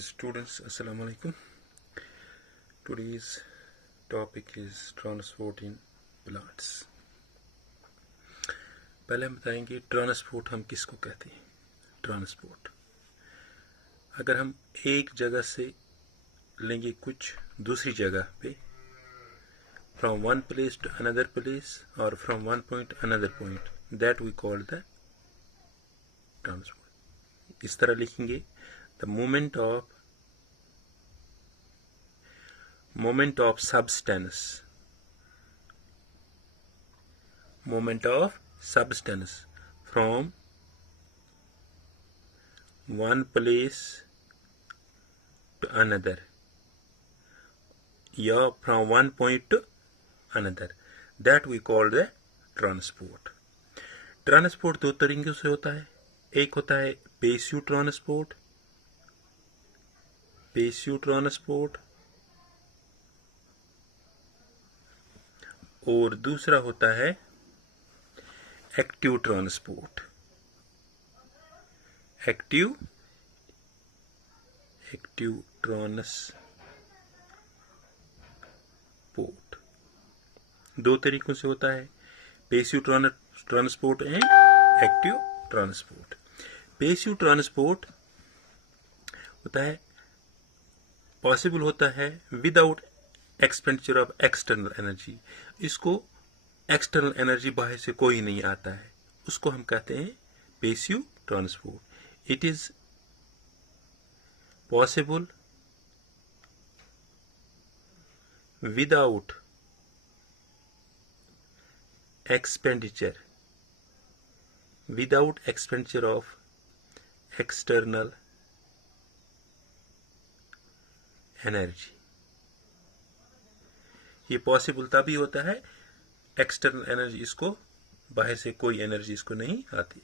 Students, Assalamu alaikum. Today's topic is transport in plants. पहले हम बताएंगे ट्रांसपोर्ट हम किसको कहते हैं. ट्रांसपोर्ट अगर हम एक जगह से लेंगे कुछ दूसरी जगह पे, from one place to another place or from one point to another point, that we call the transport. इस तरह लिखेंगे the movement of substance from one place to another या from one point to another, that we call the transport. Transport दो तरीकों से होता है. एक होता है पैसिव ट्रांसपोर्ट और दूसरा होता है एक्टिव ट्रांसपोर्ट. एक्टिव ट्रांसपोर्ट दो तरीकों से होता है, passive transport and active transport. Passive transport होता है, पॉसिबल होता है without expenditure of external energy. इसको एक्सटर्नल एनर्जी बाहर से कोई नहीं आता है, उसको हम कहते हैं passive transport. It is possible without expenditure of external energy. ये पॉसिबल तभी होता है एक्सटर्नल एनर्जी, इसको बाहर से कोई एनर्जी इसको नहीं आती.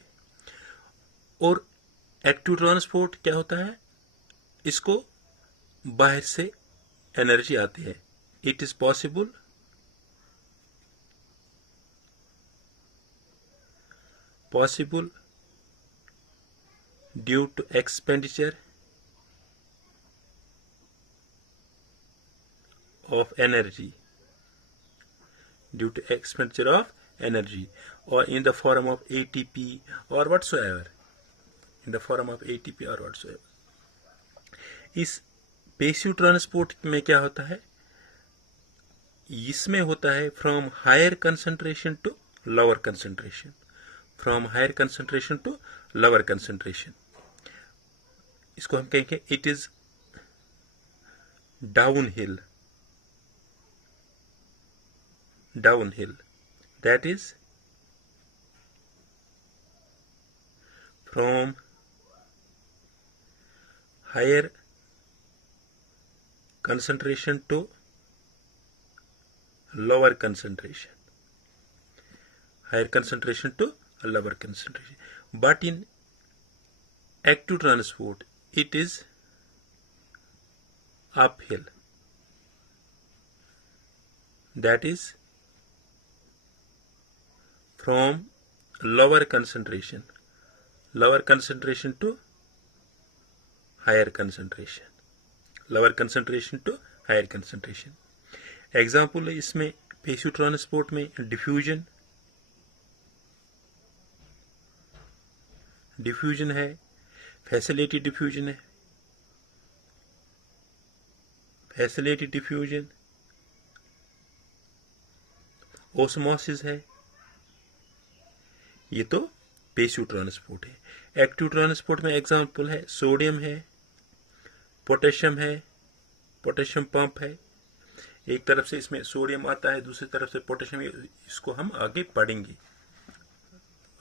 और एक्टिव ट्रांसपोर्ट क्या होता है, इसको बाहर से एनर्जी आती है. It is possible due to expenditure of energy or in the form of ATP or whatsoever. इस पैसिव ट्रांसपोर्ट में क्या होता है, इसमें होता है from higher concentration to lower concentration. इसको हम कहेंगे it is downhill. That is from higher concentration to lower concentration. But in active transport it is uphill. That is from lower concentration to higher concentration. Example है इसमें passive transport में diffusion है, facility diffusion, osmosis है. ये तो passive transport है. Active transport में example है सोडियम है, पोटेशियम पंप है. एक तरफ से इसमें सोडियम आता है, दूसरी तरफ से पोटेशियम. इसको हम आगे पढ़ेंगे,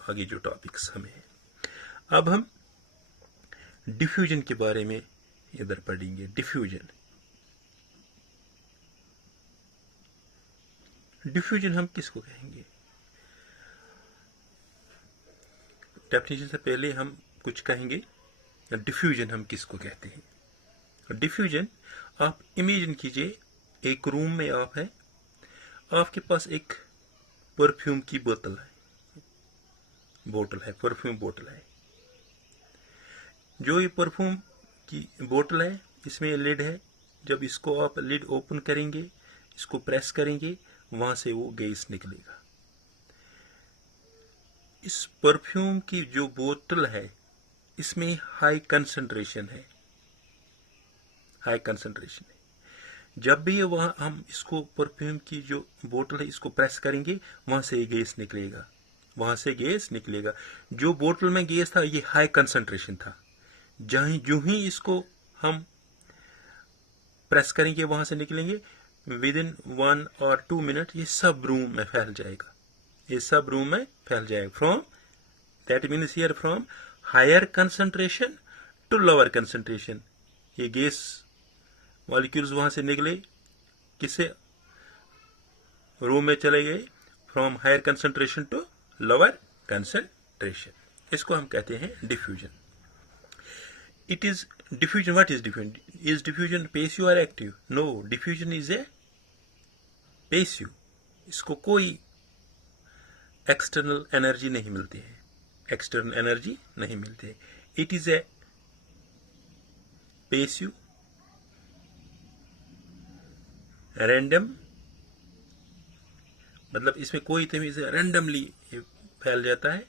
आगे जो टॉपिक्स हमें है. अब हम डिफ्यूजन के बारे में इधर पढ़ेंगे. डिफ्यूजन हम किसको कहेंगे. डेफिनेशन से पहले हम कुछ कहेंगे डिफ्यूजन हम किसको कहते हैं. डिफ्यूजन, आप इमेजिन कीजिए एक रूम में आप है, आपके पास एक परफ्यूम की बोतल है, परफ्यूम बोतल है. जो ये परफ्यूम की बोतल है, इसमें लिड है, जब इसको आप लिड ओपन करेंगे, इसको प्रेस करेंगे, वहां से वो गैस निकलेगा। इस परफ्यूम की जो बोतल है इसमें हाई कंसंट्रेशन है, हाई कंसंट्रेशन है। जब भी वहां हम इसको परफ्यूम की जो बोतल है इसको प्रेस करेंगे, वहां से गैस निकलेगा, वहां से गैस निकलेगा। जो बोतल में गैस था ये हाई कंसंट्रेशन था, जहां जो ही इसको हम प्रेस करेंगे वहां से निकलेंगे, विद इन 1 or 2 मिनट ये सब रूम में फैल जाएगा, ये सब रूम में फैल जाएगा। From that means here from higher concentration to lower concentration, ये गैस मॉलिक्यूल्स वहां से निकले, किससे, रूम में चले गए, from higher concentration to lower concentration. इसको हम कहते हैं diffusion. It is diffusion. What is diffusion? Is diffusion passive or active? No, diffusion is a passive. इसको कोई एक्सटर्नल एनर्जी नहीं मिलती है, एक्सटर्नल एनर्जी नहीं मिलती है। It is a passive, random, मतलब इसमें कोई तमीज रैंडमली फैल जाता है।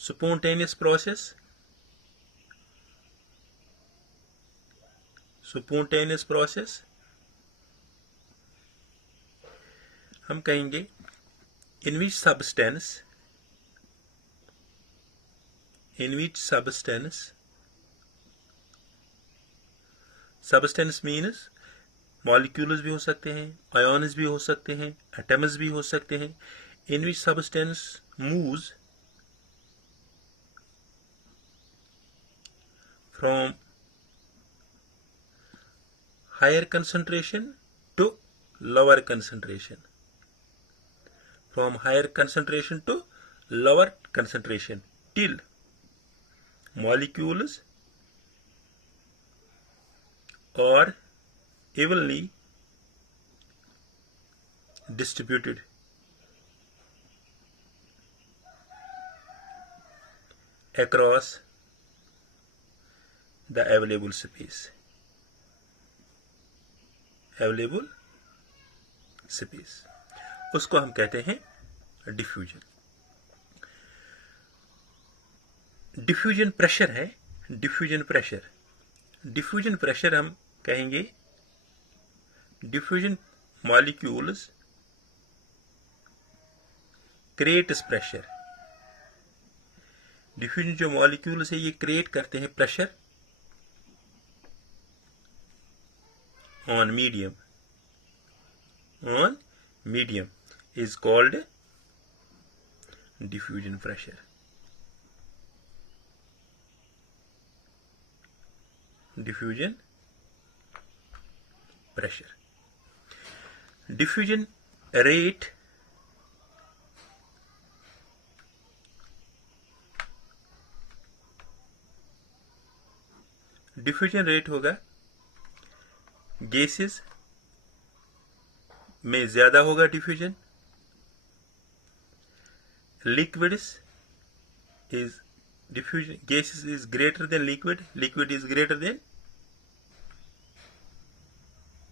स्पॉन्टेनियस प्रोसेस, स्पॉन्टेनियस प्रोसेस हम कहेंगे in which substance substance means molecules भी हो सकते हैं, आयन्स भी हो सकते हैं, एटम्स भी हो सकते हैं। In which substance moves from higher concentration to lower concentration, from higher concentration to lower concentration, till molecules are evenly distributed across the available space, available space, उसको हम कहते हैं डिफ्यूजन। डिफ्यूजन प्रेशर है, diffusion pressure, diffusion pressure हम कहेंगे diffusion molecules creates pressure. Diffusion जो molecules है ये क्रिएट करते हैं pressure on medium is called diffusion pressure. Diffusion pressure. Diffusion rate होगा गैसेस में ज्यादा होगा diffusion, liquids is diffusion, gases is greater than liquid, liquid is greater than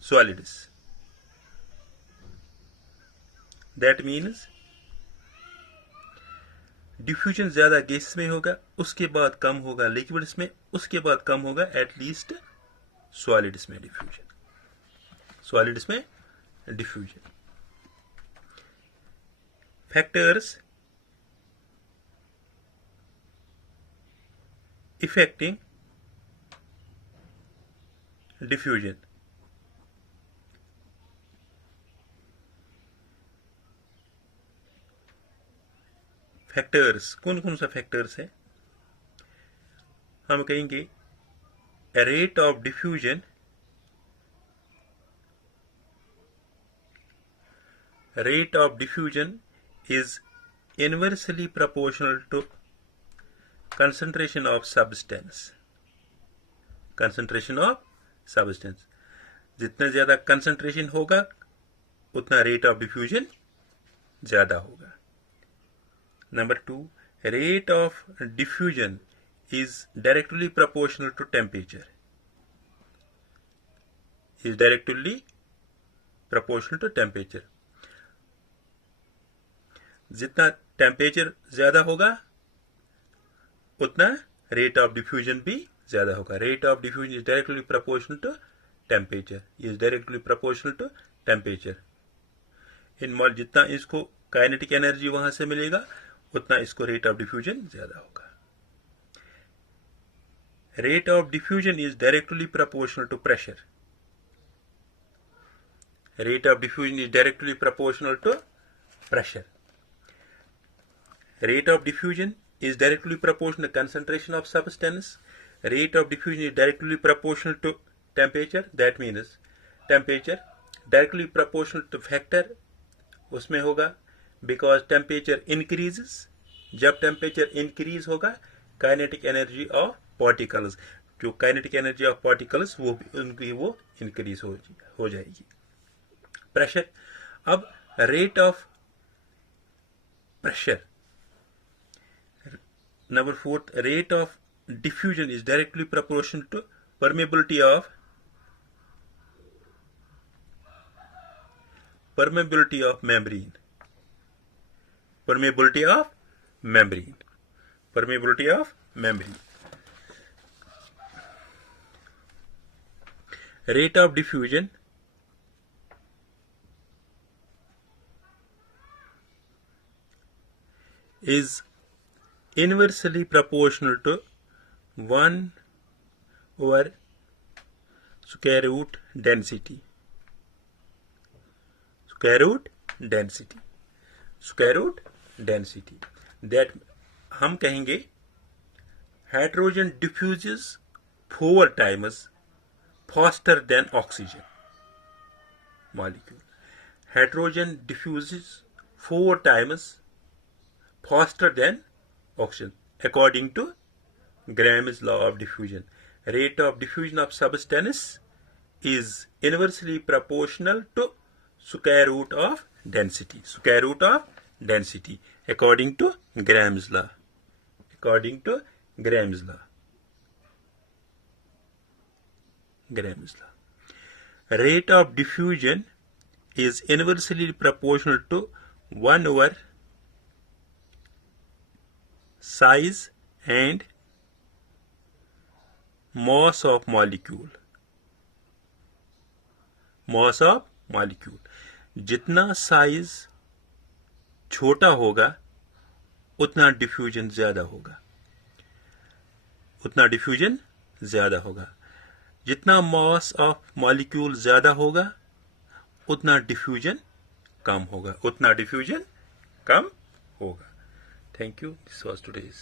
solids. That means diffusion ज्यादा gases में होगा, उसके बाद कम होगा लिक्विड्स में, उसके बाद कम होगा एटलीस्ट सॉलिड्स में डिफ्यूजन, सॉलिड्स में diffusion. Factors affecting diffusion, factors कौन कौन सा फैक्टर्स है, हम कहेंगे rate of diffusion, rate of diffusion is inversely proportional to concentration of substance, concentration of substance। जितना ज्यादा concentration होगा उतना rate of diffusion ज्यादा होगा। Number 2, rate of diffusion is directly proportional to temperature, is directly proportional to temperature. जितना temperature ज्यादा होगा उतना रेट ऑफ डिफ्यूजन भी ज्यादा होगा. Rate of diffusion is directly proportional to temperature. Is directly proportional to temperature. इन जितना इसको काइनेटिक एनर्जी वहां से मिलेगा उतना इसको रेट ऑफ डिफ्यूजन ज्यादा होगा. Rate of diffusion is directly proportional to pressure. Rate of diffusion is directly proportional to pressure. Rate of diffusion is directly proportional to concentration of substance. Rate of diffusion is directly proportional to temperature. That means temperature directly proportional to factor उसमें होगा because temperature increases. जब temperature increase होगा kinetic energy of particles, जो kinetic energy of particles वो उनकी वो increase हो जाएगी. Pressure. अब rate of pressure. Number 4, rate of diffusion is directly proportional to permeability of membrane. Permeability of membrane. Permeability of membrane. Rate of diffusion is inversely proportional to 1 over square root density. Square root density. Square root density. That हम कहेंगे hydrogen diffuses 4 times faster than oxygen molecule. Hydrogen diffuses 4 times faster than oxygen according to Graham's law of diffusion. Rate of diffusion of substance is inversely proportional to square root of density. Square root of density according to Graham's law. According to Graham's law. Graham's law. Rate of diffusion is inversely proportional to 1 over size and mass of molecule. Mass of molecule. जितना size छोटा होगा उतना diffusion ज्यादा होगा. उतना diffusion ज्यादा होगा. जितना मास ऑफ मॉलिक्यूल ज्यादा होगा उतना डिफ्यूजन कम होगा. उतना डिफ्यूजन कम होगा. Thank you. This was today's